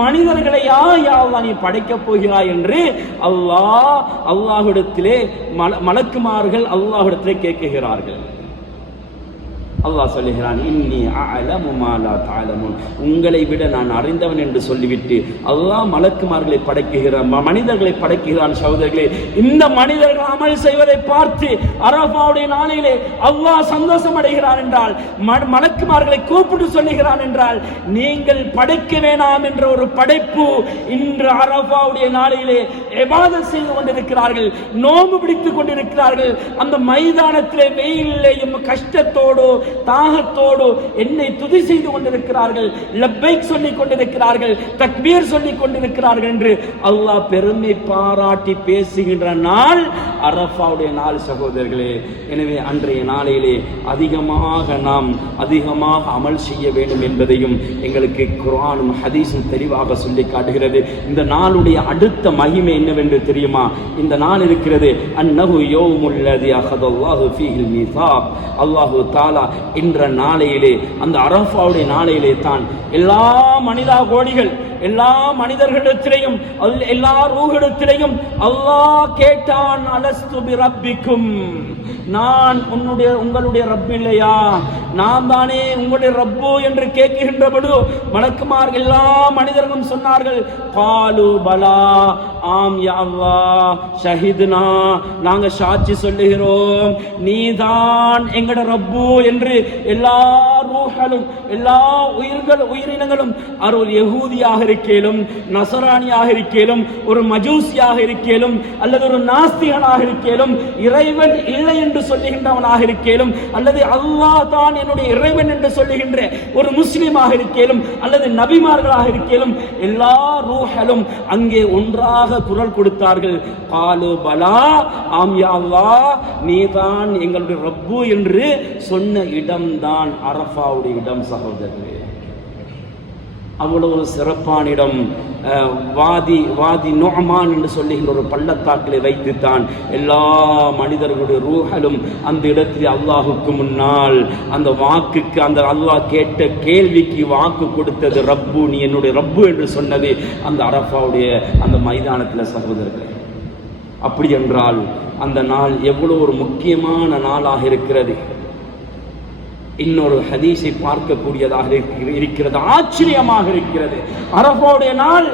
மனிதர்களையா யா அல்லாஹ் நீ படைக்கப் போகிறாய் என்று அல்லாஹ்விடத்திலே மலக்குமார்கள் அல்லாஹ்விடத்திலே கேட்கிறார்கள். அல்லாஹ் சொல்லுகிறான், இன்னி அஅலமு மா லா தஅலமுன், உங்களை விட நான் அறிந்தவன் என்று சொல்லிவிட்டு அல்லாஹ் மலக்குமார்களை படைக்குகிறான், மனிதர்களை படைக்கிறான். சகோதரர்களே, இந்த மனிதர்கள் அமல் செய்வதை பார்த்து அரஃபாவுடைய நாளிலே அல்லாஹ் சந்தோஷம் அடைகிறான் என்றால், மலக்குமார்களை கூப்பிட்டு சொல்லுகிறான் என்றால், நீங்கள் படைக்க வேணாம் என்ற ஒரு படைப்பு இன்று அரஃபாவுடைய நாளிலே இபாதத் செய்து கொண்டிருக்கிறார்கள், நோன்பு பிடித்துக் கொண்டிருக்கிறார்கள். அந்த மைதானத்திலே வெயிலையும் கஷ்டத்தோடு தாகத்தோடு என்னை துதி செய்து கொண்டிருக்கிறார்கள், லப்பைக் சொல்லிக் கொண்டிருக்கிறார்கள், தக்பீர் சொல்லிக் கொண்டிருக்கிறார்கள் என்று அல்லாஹ் பெருமை பாராட்டி பேசுகின்ற நாள் அரஃபாவுடைய நாள். சகோதரர்களே, எனவே அன்றைய நாளிலே நாம் அதிகமாக அமல் செய்ய வேண்டும் என்பதையும் எங்களுக்கு குர்ஆனும் ஹதீஸும் தெளிவாக சொல்லி காட்டுகிறது. இந்த நாளுடைய அடுத்த மகிமை என்னவென்று தெரியுமா? இந்த நாள் இருக்கிறது, அன்னஹு யௌமுல் லதி அஹதல்லாஹு ஃபீஹில் மீசாக். அல்லாஹு தஆலா என்ற நாளையிலே, அந்த அரஃபாவுடைய நாளையிலே தான் எல்லா மனித கோடிகள், எல்லா மனிதர்களிடத்திலேயும் எல்லா ரூஹிடத்திலேயும் அல்லாஹ் கேட்டான், அலஸ்து பி ரப்பிக்கும், நான் உங்களுடைய ரப்பு இல்லையா, நான் தானே உங்களுடைய ரப்பு என்று கேட்கின்ற பொழுது மலக்குமார் எல்லா மனிதர்களும் சொன்னார்கள், காலு பலா, ஆம் யா அல்லாஹ், ஷஹிதுனா, நாங்க சாட்சி சொல்லுகிறோம், நீதான் எங்கட ரப்பு என்று எல்லா ரூஹலும் எல்லா உயிரினங்களும் ஒரு யகூதியாக இருக்கேலும், நசராணியாக இருக்கேலும், ஒரு மஜூசியாக இருக்கேலும், அல்லது ஒரு நாஸ்திகனாக இருக்கேலும், இறைவன் இல்லை என்று சொல்லுகின்றவனாக இருக்கேலும், அல்லது அல்லாஹ் தான் என்னுடைய இறைவன் என்று சொல்லுகின்ற ஒரு முஸ்லிமாக இருக்கேலும், அல்லது நபிமார்களாக இருக்கேலும், எல்லா ரூஹலும் அங்கே ஒன்றாக குரல் கொடுத்தார்கள், காலு பலா, ஆம் யா அல்லாஹ், நீதான் எங்களுடைய ரப்பு என்று சொன்ன இடம்தான் அரஃபாவுடைய இடம். சகோதரர்களே, அவ்வளவு சிறப்பான இடம். வாதி நுஅமான் என்று சொல்லுகின்ற ஒரு பள்ளத்தாக்கிலே வைத்துத்தான் எல்லா மனிதர்களுடைய ரூஹலும் அந்த இடத்தில் அல்லாஹுக்கு முன்னால் அந்த வாக்குக்கு, அந்த அல்லாஹ் கேட்ட கேள்விக்கு வாக்கு கொடுத்தது ரப்பு, நீ என்னுடைய ரப்பு என்று சொன்னது அந்த அரஃபாவுடைய அந்த மைதானத்தில். சகோதரர்களே, அப்படி என்றால் அந்த நாள் எவ்வளவு ஒரு முக்கியமான நாளாக இருக்கிறது. இன்னொரு ஹதீஸை பார்க்கக்கூடியதாக இருக்கிறது, ஆச்சரியமாக இருக்கிறது. அரஃபாவுடைய நாள்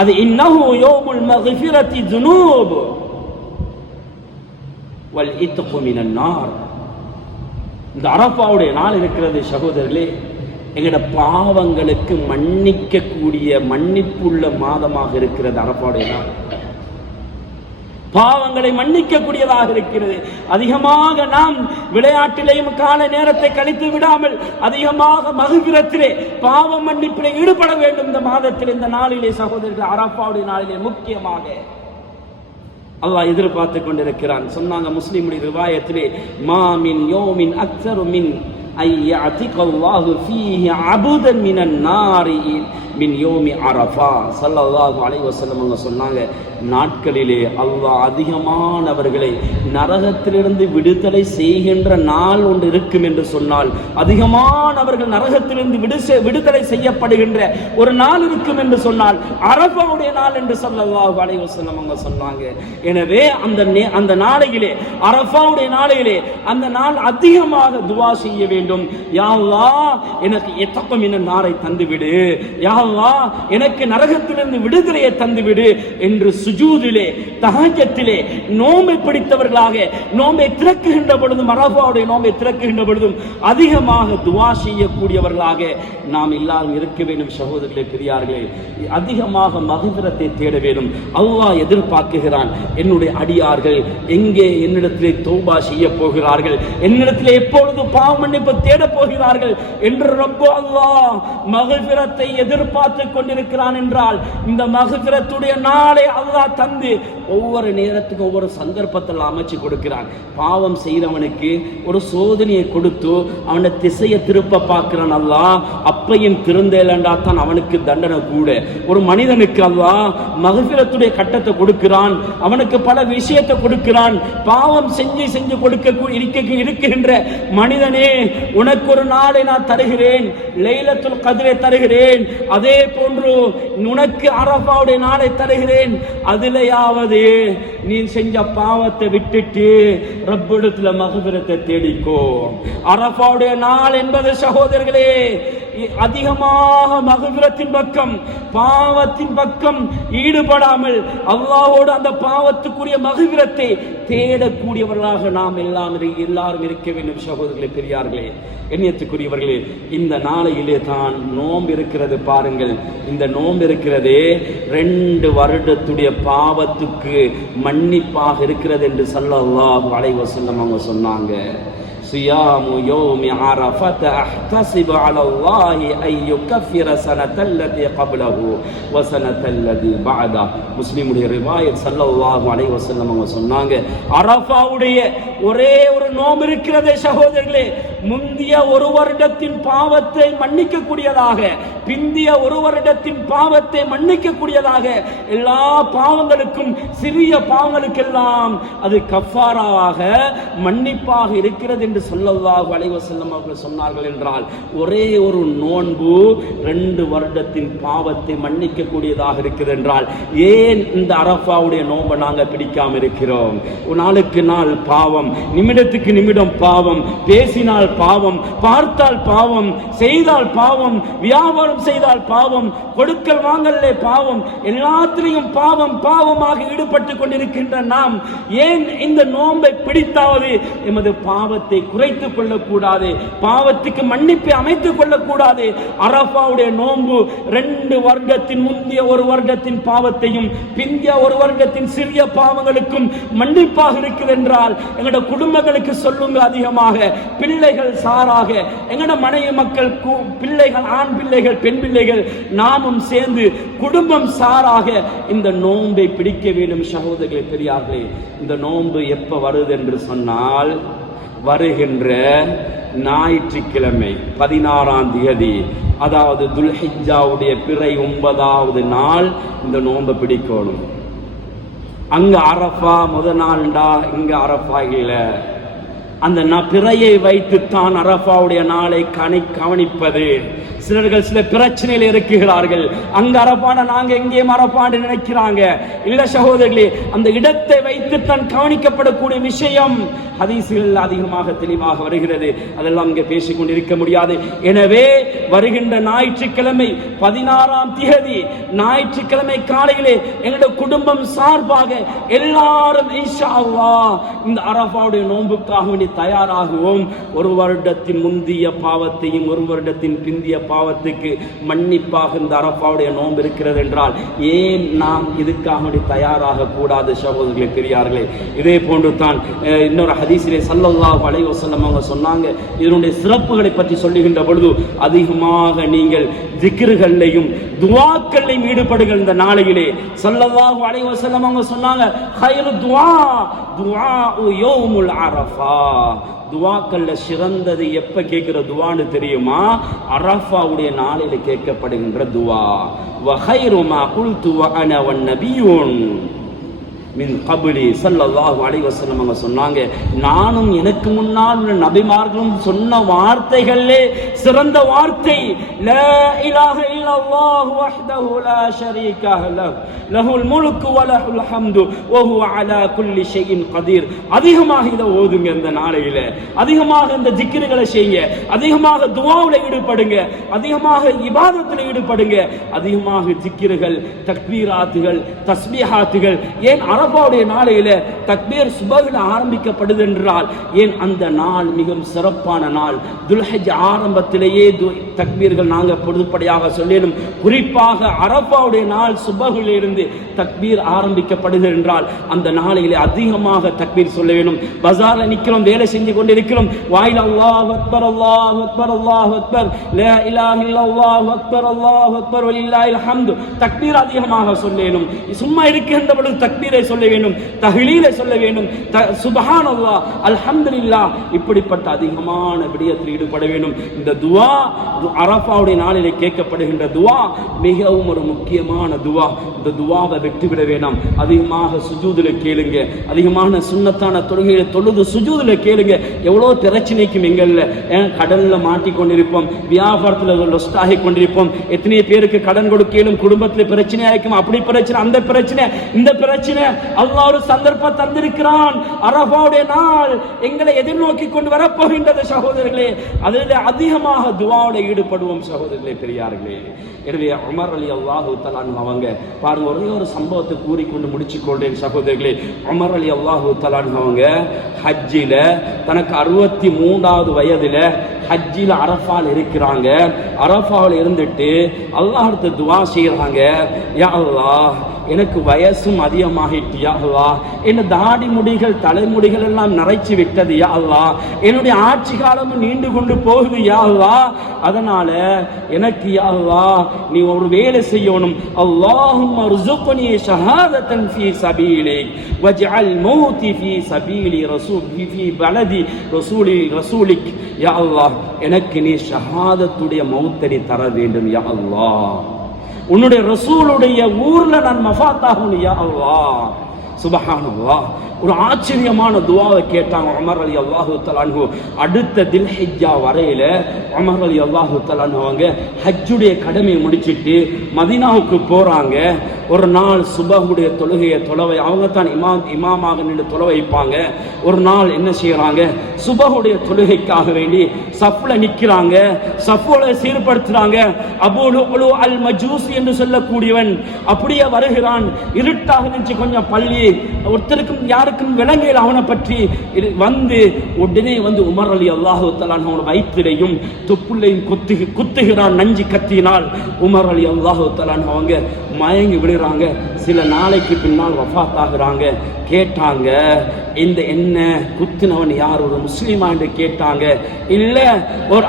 அது இன்னஹு யௌமுல் மக்ஃபிரத்தி ذுனூப் வல் இத்கு மினன் நார். இந்த அரஃபாவுடைய நாள் இருக்கிறது சகோதரர்களே, எங்கட பாவங்களுக்கு மன்னிக்கக்கூடிய மன்னிப்புள்ள மாதமாக இருக்கிறது அரஃபாவுடைய நாள். பாவங்களை மன்னிக்கக்கூடியதாக இருக்கிறது. அதிகமாக நாம் விளையாட்டிலேயும் கால நேரத்தை கழித்து விடாமல் அதிகமாக மகிழ்ச்சியிலே பாவ மன்னிப்பிலே ஈடுபட வேண்டும் இந்த மாதத்தில், இந்த நாளிலே. சகோதரர்கள், அரஃபாவுடைய நாளிலே முக்கியமாக அல்லாஹ் எதிர்பார்த்து கொண்டிருக்கிறான். சொன்னாங்க முஸ்லிமுடைய ரிவாயத்திலே, மா மின் யௌமின் அக்ஸரு மின் ஐயஅதிகல்லாஹு ஃபீஹி அபுதன் மினன் நாரி மின் யோமி அரஃபா. ஸல்லல்லாஹு அலைஹி வஸல்லம் அவங்க சொன்னாங்க, நாட்களிலே அல்லாஹ் அதிகமானவர்களை நரகத்திலிருந்து விடுதலை செய்கின்ற நாள் ஒன்று இருக்கும் என்று சொன்னால், அதிகமானவர்கள் நரகத்திலிருந்து விடுதலை செய்யப்படுகின்ற ஒரு நாள் இருக்கும் என்று சொன்னால் அரஃபாவுடைய நாள் என்று ஸல்லல்லாஹு அலைஹி வஸல்லம் அவங்க சொன்னாங்க. எனவே அந்த நாளையிலே, அரஃபாவுடைய நாளையிலே, அந்த நாள் அதிகமாக துஆ செய்ய வேண்டும். யா அல்லாஹ், எனக்கு எத்தப்ப மினன் நாரை தந்துவிடு, யா அல்லாஹ் எனக்கு நரகத்திலிருந்து விடுதலையை தந்துவிடு என்று சுஜூதிலே, தஹஜ்ஜத்திலே நோன்பை பிடித்தவர்களாக நோன்பை திறக்குகின்ற பொழுதும், அரஃபாவுடைய நோன்பை திறக்குகின்ற பொழுதும் அதிகமாக துஆ செய்யக்கூடியவர்களாக நாம் எல்லாரும் இருக்க வேண்டும். சகோதரர்களே, பெரியார்களே, அதிகமாக மக்ஃபிரத்தை தேட வேண்டும். அல்லாஹ் எதிர்பார்க்கிறான், என்னுடைய அடியார்கள் எங்கே என்னிடத்திலே தௌபா செய்ய போகிறார்கள், என்னிடத்திலே எப்பொழுது பாவ மன்னிப்பு தேட போகிறார்கள் என்று ரப்பு அல்லாஹ் மக்ஃபிரத்தை எதிர்பார்த்து கொண்டிருக்கிறான் என்றால், இந்த மக்ஃபிரத்துடைய நாளை அல்லாஹ் அல்லாஹ் தந்து ஒவ்வொரு நேரத்துக்கும் ஒவ்வொரு சந்தர்ப்பத்தில் அமைச்சு கொடுக்கிறான். பாவம் செய்தவனுக்கு ஒரு சோதனையை கொடுத்து அவனை திசையை திருப்ப பார்க்கிறான் அல்லாஹ். அப்பையும் திருந்தேலண்டா தான் அவனுக்கு தண்டனை கூட. ஒரு மனிதனுக்கு அல்லாஹ் மகஃபிரத்துடைய கட்டத்தை கொடுக்கிறான், அவனுக்கு பல விஷயத்தை கொடுக்கிறான். பாவம் செஞ்சு செஞ்சு இருக்கின்ற மனிதனே, உனக்கு ஒரு நாளை நான் தருகிறேன், லைலத்துல் கத்ரை தருகிறேன். அதே போன்று உனக்கு அரஃபாவுடைய நாளை தருகிறேன். அதிலேயாவது நீ செஞ்ச பாவத்தை விட்டுட்டு ரப்பிடத்துல மகஃபிரத்தை தேடிக்கோ. அரஃபாவுடைய நாள் என்பது சகோதரர்களே அதிகமாக மகஃபிரத்தின் பக்கம், பாவத்தின் பக்கம் ஈடுபடாமல் அல்லாஹ்வோடு அந்த பாவத்துக்குரிய மகஃபிரத்தை தேடக்கூடியவர்களாக நாம் எல்லாரும் இருக்க வேண்டும். சகோதரர்களே, பெரியார்களே, எண்ணியத்துக்குரியவர்களே, இந்த நாளையிலே தான் நோன்பு இருக்கிறது. பாருங்கள், இந்த நோன்பு இருக்கிறதே 2 வருடத்துடைய பாவத்துக்கு மன்னிப்பாக இருக்கிறது என்று ஸல்லல்லாஹு அலைஹி வஸல்லம் அவங்க சொன்னாங்க. சியாமு யௌமி அரஃபத அஹ்தஸிபு அலல்லாஹி அன் யுகஃபிர ஸனத்தல்லதி கப்லஹு வ ஸனத்தல்லதி பஅத. முஸ்லிமுடைய ரிவாயத் ஸல்லல்லாஹு அலைஹி வஸல்லம் அவங்க சொன்னாங்க, அரஃபாவுடைய ஒரே ஒரு நோன்பு இருக்கிறதே சகோதரர்களே, முந்திய ஒரு வருடத்தின் பாவத்தை மன்னிக்க கூடியதாக, பிந்திய ஒரு வருடத்தின் பாவத்தை மன்னிக்க கூடியதாக, எல்லா பாவங்களுக்கும் சிறிய பாவங்களுக்கெல்லாம் அது கஃபாராவாக மன்னிப்பாக இருக்கிறது என்று ஸல்லல்லாஹு அலைஹி வஸல்லம் அவர்கள் சொன்னார்கள். என்றால் ஒரே ஒரு நோன்பு 2 வருடத்தின் பாவத்தை மன்னிக்க கூடியதாக இருக்குது என்றால் ஏன் இந்த அரஃபாவுடைய நோன்பை நாங்கள் பிடிக்காம இருக்கிறோம்? நாளுக்கு நாள் பாவம், நிமிடத்துக்கு நிமிடம் பாவம், பேசினால் பாவம், பார்த்தால் பாவம், செய்தால் பாவம், வியாபாரம் செய்தால் பாவம், கொடுக்கல் வாங்கலே பாவம், எல்லாத்திலையும் பாவம் பாவமாக ஈடுபட்டு கொண்டிருக்கின்ற நாம் ஏன் இந்த நோன்பை பிடித்தாவது எமது பாவத்தை குறைத்துக் கொள்ளக்கூடாது? பாவத்துக்கு மன்னிப்பை அமைத்துக் கொள்ளக்கூடாது? அரஃபாவுடைய நோன்பு 2 வருடத்தின் முந்தைய ஒரு வருடத்தின் பாவத்தையும் பிந்திய ஒரு வருடத்தின் சிறிய பாவங்களுக்கும் மன்னிப்பாக இருக்குது என்றால் எங்களோட குடும்பங்களுக்கு சொல்லுங்க, அதிகமாக பிள்ளைகள் சாராக எங்களோட மனைவி மக்கள், பிள்ளைகள், ஆண் பிள்ளைகள், பெண் பிள்ளைகள், நாமும் சேர்ந்து குடும்பம் சாராக இந்த நோன்பை பிடிக்க வேண்டும். சகோதரர்களே, பெரியார்களே, இந்த நோன்பு எப்ப வருது என்று சொன்னால் வருகின்ற ஞாயிற்றுக்கிழமை 16ஆம் தேதி, அதாவது துல்ஹிஜ்ஜாவுடைய பிறை 9வது நாள் இந்த நோன்பை பிடிக்கணும். அங்க அரஃபா முதல் நாள்டா, இங்க அரஃபா இல்லை. அந்த பிறையை வைத்துத்தான் அரஃபாவுடைய நாளை கவனிப்பது. சிலர்கள் சில பிரச்சனையில் இருக்குகிறார்கள். அங்க அரபான நாங்க எங்கேயும் அரபான்னு நினைக்கிறாங்க. இல்ல சகோதரர்களே, அந்த இடத்தை வைத்துத்தான் கவனிக்கப்படக்கூடிய விஷயம் ஹதீஸ்கள் அதிகமாக தெளிவாக வருகிறது. அதெல்லாம் இங்கே பேசிக்கொண்டிருக்க முடியாது. எனவே வருகின்ற ஞாயிற்றுக்கிழமை 16ஆம் தேதி ஞாயிற்றுக்கிழமை காலையிலே எங்களுடைய குடும்பம் சார்பாக எல்லாரும் இன்ஷா அல்லாஹ் இந்த அரஃபாவுடைய நோன்புக்காக வேண்டி தயாராகுவோம். ஒரு வருடத்தின் முந்திய பாவத்தையும் ஒரு வருடத்தின் பிந்திய பாவத்துக்கு மன்னிப்பாக இந்த அரஃபாவுடைய நோன்பு இருக்கிறது என்றால் ஏன் நாம் இதுக்காக வேண்டி தயாராக கூடாது? சகோதரர்களே, பெரியார்களே, இதே போன்று தான் இன்னொரு ஹதீஸிலே ஸல்லல்லாஹு அலைஹி வஸல்லம் அவங்க சொன்னாங்க, இதனுடைய சிறப்புகளை பற்றி சொல்லுகின்ற பொழுது அதிகமாக நீங்கள் திக்ருகளையும் துஆக்களையும் ஈடுபடுங்கள் இந்த நாளையிலே. ஸல்லல்லாஹு அலைஹி வஸல்லம் அவங்க சொன்னாங்க, கைரு துஆ துஆஉ யௌமுல் அரஃபா. துவாக்கள்ல சிறந்தது எப்ப கேட்கிற துவான்னு தெரியுமா? அரஃபாவுடைய நாளில கேட்கப்படுகின்ற துவா. வ கைரு மா குல்து வ அன வன் நபியூன் மின் கபுலி. ஸல்லல்லாஹு அலைஹி வஸல்லம் அவங்க சொன்னாங்க, நானும் எனக்கு முன்னால் நபிமார்களும் சொன்ன வார்த்தைகளே சிறந்த வார்த்தை லா இலாஹ இல்லல்லாஹு வஹ்தஹு லா ஷரீக லஹு லஹுல் முல்கு வ லஹுல் ஹம்து வ ஹுவ அலா குல்லி ஷைஇன் கதீர். அதிகமாக இதை ஓதுங்க இந்த நாளையில, அதிகமாக இந்த ஜிக்ருகளை செய்யுங்க, அதிகமாக துஆவுல ஈடுபடுங்க, அதிகமாக இபாதத்தில் ஈடுபடுங்க, அதிகமாக ஜிக்ருகள், தக்பீராத்துகள், தஸ்பீஹாத்துகள். ஏன் அரபாவுடைய நாளையில தக்பீர் சுபஹ்ல ஆரம்பிக்கப்படுது என்றால் ஏன் அந்த நாள் மிகவும் சிறப்பான நாள். துல்ஹஜ் ஆரம்பத்திலேயே தக்பீர்கள் நாங்கள் பொதுப்படையாக சொல்லிடும். குறிப்பாக அரபாவுடைய நாள் சுபஹ்ல இருந்து தக்பீர் ஆரம்பிக்கப்படுது என்றால் அந்த நாளையிலே அதிகமாக தக்பீர் சொல்ல வேண்டும். பஜார்ல நிக்கிறோம், வேலை செஞ்சு கொண்டிருக்கிறோம், வாயில் அல்லாஹ் அக்பர் அல்லாஹ் அக்பர் அல்லாஹ் அக்பர் லா இலாஹ இல்லல்லாஹ் அக்பர் அல்லாஹ் அக்பர் வலில்லாஹில் ஹம்து தக்பீர் அதிகமாக சொல்ல வேண்டும். சும்மா இருக்கின்ற பொழுது தக்பீரை சொல்ல வேண்டும், தஹ்லீலை சொல்ல வேண்டும், சுப்ஹானல்லாஹ் அல்ஹம்துலில்லாஹ் இப்படிப்பட்ட அதிகமான விடயத்தில் ஈடுபட வேண்டும். இந்த துஆ அரஃபாவுடைய நாளிலே கேட்கப்படுகின்ற துஆ மிகவும் ஒரு முக்கியமான துஆ. இந்த துஆவை விட்டுவிட வேண்டாம். அதிகமாக சுஜூதுல கேளுங்க, அதிகமான சுன்னத்தான தொழுகையை தொழுது சுஜூதுல கேளுங்க. எவ்வளோ பிரச்சனைக்கும் எங்கல்ல கடல்ல மாட்டிக்கொண்டிருப்போம், வியாபாரத்தில் லொஸ்ட் ஆகி கொண்டிருப்போம், எத்தனை பேருக்கு கடன் கொடுக்கலும், குடும்பத்தில் பிரச்சனை ஆயிருக்கும், அப்படி பிரச்சனை அந்த பிரச்சனை இந்த பிரச்சனை. அல்லாஹ் ஒரு சந்தர்ப்பம் தந்திருக்கிறான். அரஃபாவுடைய நாள் எங்களை எதிர்நோக்கி கொண்டு வரப்போகின்றது சகோதரர்களே. அதில் அதிகமாக துஆவோட ஈடுபடுவோம் சகோதரர்களே, பெரியார்களே. எனவே உமர் ரலியல்லாஹு தஆலா அவங்க பாருங்க, ஒரே ஒரு சம்பவத்தை கூறிக்கொண்டு முடிச்சுக் கொள்றேன் சகோதரர்களே. உமர் ரலியல்லாஹு தஆலா அவங்க ஹஜ்ஜில தனக்கு 63வது வயதுல ஹஜ்ஜில அரஃபால் இருக்கிறாங்க. அரஃபாவில் இருந்துட்டு அல்லாஹ்விடத்து துஆ செய்யறாங்க, யா அல்லாஹ் எனக்கு வயசும் அதிகமாகிட்டு, யா அல்லாஹ் என்ன தாடி முடிகள் தலைமுடிகள் எல்லாம் நரைச்சு விட்டது, யா அல்லாஹ் என்னுடைய ஆட்சி காலமும் நீண்டு கொண்டு போகுது, யா அல்லாஹ் அதனால எனக்கு யா அல்லாஹ் நீ ஒரு வேலை செய்யணும். அல்லாஹும்ம ர்ஸுக்னி ஷஹாதத்தன் ஃபீ சபீலிக் வஜ்அல் மௌதி ஃபீ சபீலி ரசூல் ஃபீ பலதி ரசூலிக். யா அல்லாஹ் எனக்கு நீ ஷஹாதத்துடைய மௌத்தை தர வேண்டும், யா அல்லாஹ் உன்னுடைய ரசூலுடைய ஊர்ல நான் மஃபாத்தாகணும், யா அல்லாஹ். சுப்ஹானல்லாஹ். ஒரு ஆச்சரியமான துஆவை கேட்டாங்க உமர் ரலியல்லாஹு தஆலா அன்ஹு. அடுத்த தில்ஹிஜ்ஜா வரையில உமர் ரலியல்லாஹு தஆலா அவங்க ஹஜ்ஜுடைய கடமையை முடிச்சிட்டு மதீனாவுக்கு போறாங்க. ஒரு நாள் சுபஹுடைய தொழுகையை தொலைவை அவங்க தான் இமாமாக நின்று தொலை வைப்பாங்க. ஒரு நாள் என்ன செய்யறாங்க, சுபஹுடைய தொழுகைக்காக வேண்டி சஃப்ல நிக்கிறாங்க, சஃப்ல சீர்படுத்துறாங்க. அபூ லுஅலு அல் மஜூசி என்று சொல்லக்கூடியவன் அப்படியே வருகிறான். இருட்டாக இருந்துச்சு, கொஞ்சம் பள்ளி ஒருத்தருக்கும் யாருக்கும் விளங்கையில் அவனை பற்றி வந்து உடனே வந்து உமர் ரலியல்லாஹு தஆலா அவனோட வயிற்றிலையும் தொப்புளையும் குத்துகிறான். நஞ்சு கத்தினால் உமர் ரலியல்லாஹு தஆலா அவங்க மயங்கி விழுறாங்க. சில நாளைக்கு பின்னால் வஃபாத் ஆகுறாங்க. கேட்டாங்க, இந்த என்ன குத்துனவன் யார், ஒரு முஸ்லிமா என்று கேட்டாங்க. இல்ல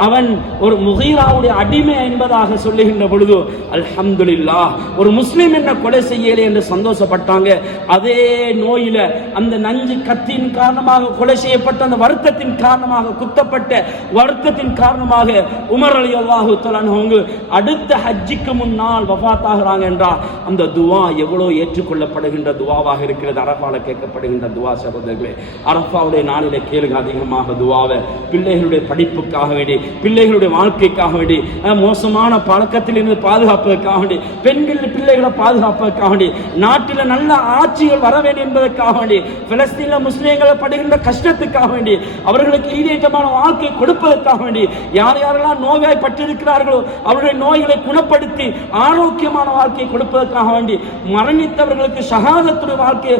அவன் ஒரு முகீராவுடைய அடிமை என்பதாக சொல்லுகின்ற பொழுது அல்ஹம்துலில்லாஹ் ஒரு முஸ்லிம் என்ன கொலை செய்யலை என்று சந்தோஷப்பட்டாங்க. அதே நோயில அந்த நஞ்சு கத்தின் காரணமாக கொலை செய்யப்பட்ட அந்த வருத்தத்தின் காரணமாக குத்தப்பட்ட வருத்தத்தின் காரணமாக உமர் ரலியல்லாஹு தஆலா அவங்க அடுத்த ஹஜ்ஜுக்கு முன்னால் வஃபாத் ஆகுறாங்க என்றால் அந்த துஆ எவ்வளவு ஏற்றுக்கொள்ளப்படுகின்ற துஆவாக இருக்கிறது. அரஃபால கேட்கப்படுகின்ற துஆ சகோதரர்களே, அரஃபாவுடைய நாளிலே கேளுங்க அதிகமாக துஆவை. பிள்ளைகளுடைய படிப்புக்காக வேண்டி, பிள்ளைகளுடைய வாழ்க்கைக்காக வேண்டி, மோசமான பழக்கத்தில் இருந்து பாதுகாப்பதற்காக வேண்டி, பெண்கள் பிள்ளைகளை பாதுகாப்பதற்காக வேண்டி, நாட்டில் நல்ல ஆட்சிகள் வர வேண்டும் என்பதற்காக வேண்டி, பிலஸ்தீன முஸ்லிம்களை படுகின்ற கஷ்டத்துக்காக வேண்டி, அவர்களுக்கு ஈடேற்றமான வாழ்க்கை கொடுப்பதற்காக வேண்டி, யார் யாரெல்லாம் நோயாய் பட்டிருக்கிறார்களோ அவருடைய நோய்களை குணப்படுத்தி ஆரோக்கியமான வாழ்க்கையை கொடுப்பதற்காக வேண்டி, மரணித்தவர்களுக்கு ஷஹாதத்துடைய வாழ்க்கை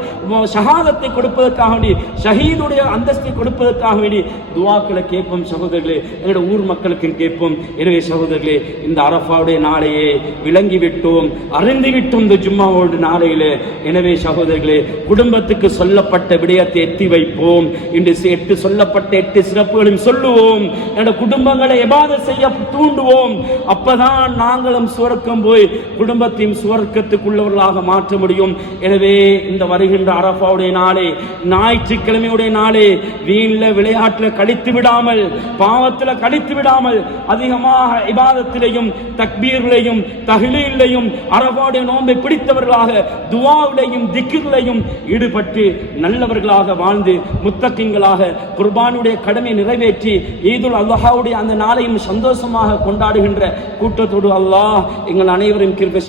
ஷஹாதத்தை கொடுப்பதற்காக வேண்டி, ஷஹீதுடைய அந்தஸ்தை கொடுப்பதற்காக வேண்டி துஆக்களை கேட்போம் சகோதரர்களே. எங்களுடைய ஊர் மக்களுக்கு கேட்போம். எனவே சகோதரர்களே, இந்த அரஃபாவுடைய நாளையே விளங்கி விட்டோம், அறிந்து விட்டோம் இந்த ஜும்மாவோட நாளையிலே. எனவே சகோதரர்களே, குடும்பத்துக்கு சொல்லப்பட்ட விடயத்தை எட்டி வைப்போம். இன்று 8 சொல்லப்பட்ட 8 சிறப்புகளையும் சொல்லுவோம். என்னுடைய குடும்பங்களை இபாதத் செய்ய தூண்டுவோம். அப்பதான் நாங்களும் சுவர்க்கம் போய் குடும்பத்தையும் சுவர்க்கத்துக்குள்ளவர்களாக மாற்ற முடியும். எனவே இந்த வருகின்ற அரஃபாவுடைய நாளே, ஞாயிற்றுக்கிழமையுடைய நாளே வீண்ல விளையாட்டில் கழித்து விடாமல், பாவத்தில் கழித்து விடாமல், அதிகமாக இபாதத்திலையும் தக்பீர்களையும் தஹ்லீலையும் அரஃபாவுடைய நோன்பை பிடித்தவர்களாக துஆவிலையும் திக்ரிலையும் ஈடுபட்டு நல்லவர்களாக வாழ்ந்து முத்தகீன்களாக குர்பானுடைய கடமை நிறைவேற்றி ஈதுல் அல்ஹாவுடைய அந்த நாளையும் சந்தோஷமாக கொண்டாடுகின்ற கூட்டத்தோடு அல்லாஹ் எங்கள் அனைவரும் கிருபை